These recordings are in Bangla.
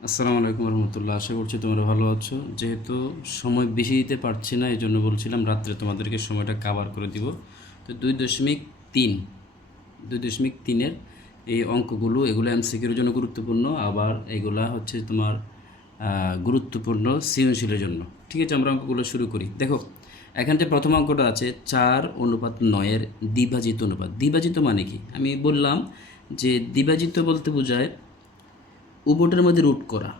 আসসালামু আলাইকুম রহমতুল্লাহ। আশা করছি তোমরা ভালো আছো। যেহেতু সময় বেশি দিতে পারছি না, এই জন্য বলছিলাম রাত্রে তোমাদেরকে সময়টা কাভার করে দিব। তো 2.3, 2.3-এর এই অঙ্কগুলো, এগুলো এমসিকিউর জন্য গুরুত্বপূর্ণ, আবার এগুলা হচ্ছে তোমার গুরুত্বপূর্ণ সৃজনশীলের জন্য। ঠিক আছে, আমরা অঙ্কগুলো শুরু করি। দেখো, এখানে যে প্রথম অঙ্কটা আছে 4:9-এর দ্বিভাজিত অনুপাত। দ্বিভাজিত মানে কি? আমি বললাম যে দ্বিভাজিত বলতে বোঝায় উভয়টার মধ্যে রুট করা।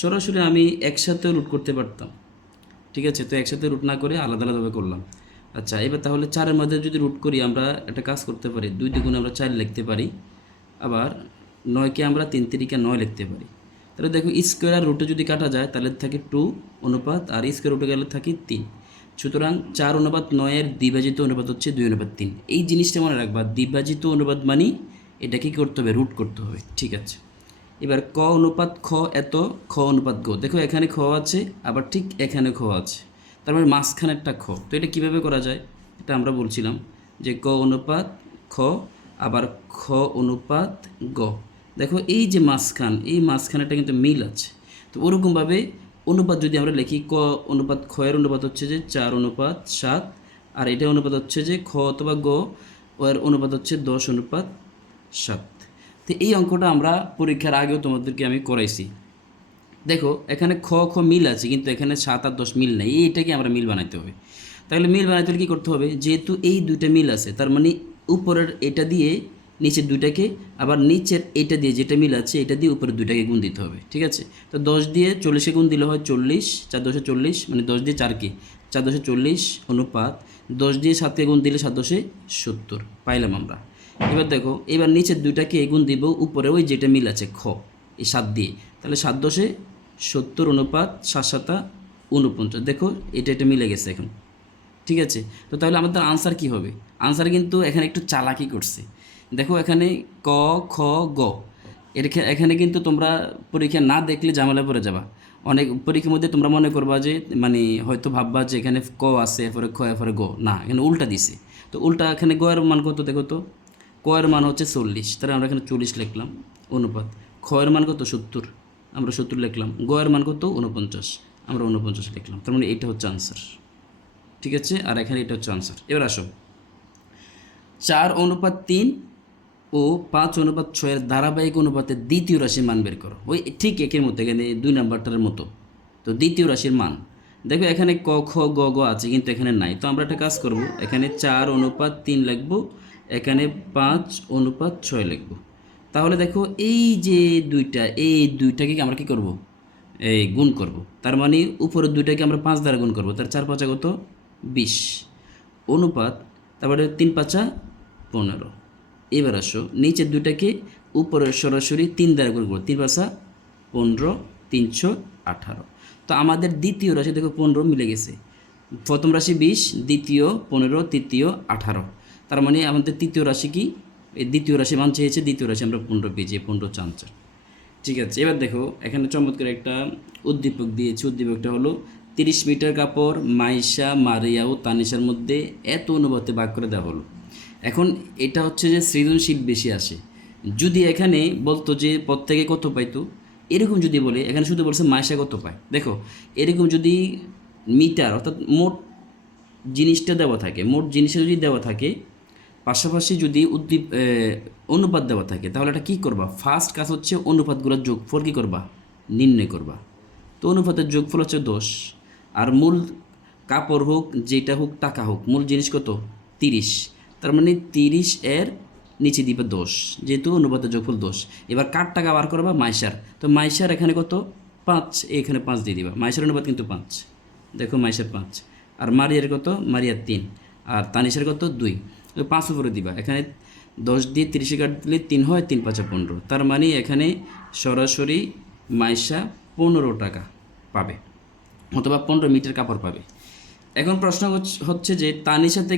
সরাসরি আমি একসাথেও রুট করতে পারতাম, ঠিক আছে? তো একসাথে রুট না করে আলাদা আলাদাভাবে করলাম। আচ্ছা, এবার তাহলে 4-এর মধ্যে যদি রুট করি, আমরা একটা কাজ করতে পারি, 2 আমরা 4 লিখতে পারি, আবার 9কে আমরা 3 3 9 লিখতে পারি। তাহলে দেখো, স্কোয়ার আর রুটে যদি কাটা যায় তাহলে থাকে 2 অনুপাত, আর স্কোয়ার রুটে গেলে থাকে 3। সুতরাং 4:9-এর দ্বিভাজিত অনুপাত হচ্ছে 2/3। এই জিনিসটা মনে রাখবা, দ্বিভাজিত অনুপাত মানে এটা কি করতে হবে? রুট করতে হবে। ঠিক আছে, এবার ক অনুপাত খ এত, খ অনুপাত গ। দেখো, এখানে খ আছে, আবার ঠিক এখানে খ আছে, তার মানে মাঝখানেরটা খ। তো এটা কিভাবে করা যায়? এটা আমরা বলছিলাম যে ক অনুপাত খ, আবার খ অনুপাত গ। দেখো, এই যে মাঝখান, এই মাঝখানেটা কিন্তু মিল আছে। তো ওরকমভাবে অনুপাত যদি আমরা লিখি, ক অনুপাত খ এর অনুপাত হচ্ছে যে 4:7, আর এটা অনুপাত হচ্ছে যে খ অথবা গ এর অনুপাত হচ্ছে 10:7। তো এই অঙ্কটা আমরা পরীক্ষার আগেও তোমাদেরকে আমি করাইছি। দেখো, এখানে খ খ মিল আছে, কিন্তু এখানে 7 আর 10 মিল নেই। এইটাকে আমরা মিল বানাইতে হবে। তাহলে মিল বানাইতে হলে কী করতে হবে? যেহেতু এই দুইটা মিল আছে, তার মানে উপরের এটা দিয়ে নিচের দুইটাকে, আবার নিচের এটা দিয়ে যেটা মিল আছে এটা দিয়ে উপরের দুইটাকে গুণ দিতে হবে। ঠিক আছে, তো 10 দিয়ে 40-কে গুণ দিলে হয় 40, 4 × 10 = 40, মানে 10 দিয়ে 4কে 4 × 10 = 40 অনুপাত 10 দিয়ে 7কে গুণ দিলে 7 × 10 = 70 পাইলাম আমরা। এবার দেখো, এবার নিচের দুইটাকে গুণ দিব উপরে ওই যেটা মিল আছে খ, এই 7 দিয়ে, তাহলে 7 × 10 = 70 অনুপাত 7 × 7 = 49। দেখো, এটা মিলে গেছে এখন। ঠিক আছে, তো তাহলে আমাদের আনসার কি হবে? আনসার কিন্তু এখানে একটু চালাকি করছে। দেখো, এখানে ক খ গ, এখানে কিন্তু তোমরা পরীক্ষা না দেখলে ঝামেলা পড়ে যাবা। অনেক পরীক্ষার মধ্যে তোমরা মনে করবা যে, মানে হয়তো ভাববা যে এখানে ক আছে, এরপরে খ, এরপরে গ। না, এখানে উল্টা দিছে। তো উল্টা, এখানে গ এর মান কত দেখো তো? ক এর মান হচ্ছে 40, তাহলে আমরা এখানে 40 লিখলাম অনুপাত। খ এর মান কত? 70, আমরা 70 লিখলাম। গ এর মান কত? 49, আমরা 49 লিখলাম। তার মানে এইটা হচ্ছে আনসার। ঠিক আছে, আর এখানে এটা হচ্ছে আনসার। এবার আসো, 4:3 ও 5:6-এর ধারাবাহিক অনুপাতের দ্বিতীয় রাশির মান বের করো। ওই ঠিক একের মতো, এখানে 2 নাম্বারটার মতো। তো দ্বিতীয় রাশির মান দেখো, এখানে ক খ গ গ আছে, কিন্তু এখানে নাই। তো আমরা একটা কাজ করব, এখানে 4:3 লিখব, এখানে 5:6 লিখব। তাহলে দেখো, এই যে দুইটা, এই দুইটাকে আমরা কি করব? এই গুণ করব। তার মানে উপরের দুইটাকে আমরা 5 দ্বারা গুণ করব, তার 4 5 কত? 20 অনুপাত, তারপরে 3 5 15। এবার আসো, নিচের দুইটাকে উপরে সরাসরি 3 দ্বারা গুণ করবো, 3 5 15, 318। তো আমাদের দ্বিতীয় রাশি দেখো 15 মিলে গেছে। প্রথম রাশি 20, দ্বিতীয় 15, তৃতীয় 18। তার মানে আমাদের তৃতীয় রাশি কি? এই দ্বিতীয় রাশি মান চেয়েছে, দ্বিতীয় রাশি আমরা 15 পেয়েছি, 15 চাঞ্চার। ঠিক আছে, এবার দেখো, এখানে চমৎকার একটা উদ্দীপক দিয়েছে। উদ্দীপকটা হলো 30 মিটার কাপড় মাইশা, মারিয়া ও তানিশার মধ্যে এত অনুপাতে ভাগ করে দেওয়া হলো। এখন এটা হচ্ছে যে সৃজনশীল বেশি আসে। যদি এখানে বলতো যে প্রত্যেকে কত পাইতো, এরকম যদি বলে, এখানে শুধু বলছে মাইশা কত পায়। দেখো, এরকম যদি মিটার অর্থাৎ মোট জিনিসটা দেওয়া থাকে, মোট জিনিসটা যদি দেওয়া থাকে, পাশাপাশি যদি অনুপাত দেওয়া থাকে, তাহলে এটা কী করবা? ফার্স্ট কাজ হচ্ছে অনুপাতগুলোর যোগফল কী করবা? নির্ণয় করবা। তো অনুপাতের যোগফল হচ্ছে 10, আর মূল কাপড় হোক, যেটা হোক, টাকা হোক, মূল জিনিস কত? 30। তার মানে 30 এর নিচে দিবে 10, যেহেতু অনুপাতের যোগফল 10। এবার কার টাকা বার করবা? মাইশার। তো মাইশার এখানে কত? 5, এখানে 5 দিয়ে দিবা। মাইশার অনুপাত কিন্তু 5। দেখো, মাইশার 5, আর মারিয়ার কত? মারিয়ার 3, আর তানিশার কত? 2। 5 উপরে দিবা। এখানে 10 দিয়ে 30 কাট দিলে 3 হয়, 3 5 15। তার মানে এখানে সরাসরি মাইশা 15 টাকা পাবে, অথবা 15 মিটার কাপড় পাবে। এখন প্রশ্ন হচ্ছে যে তানিশা থেকে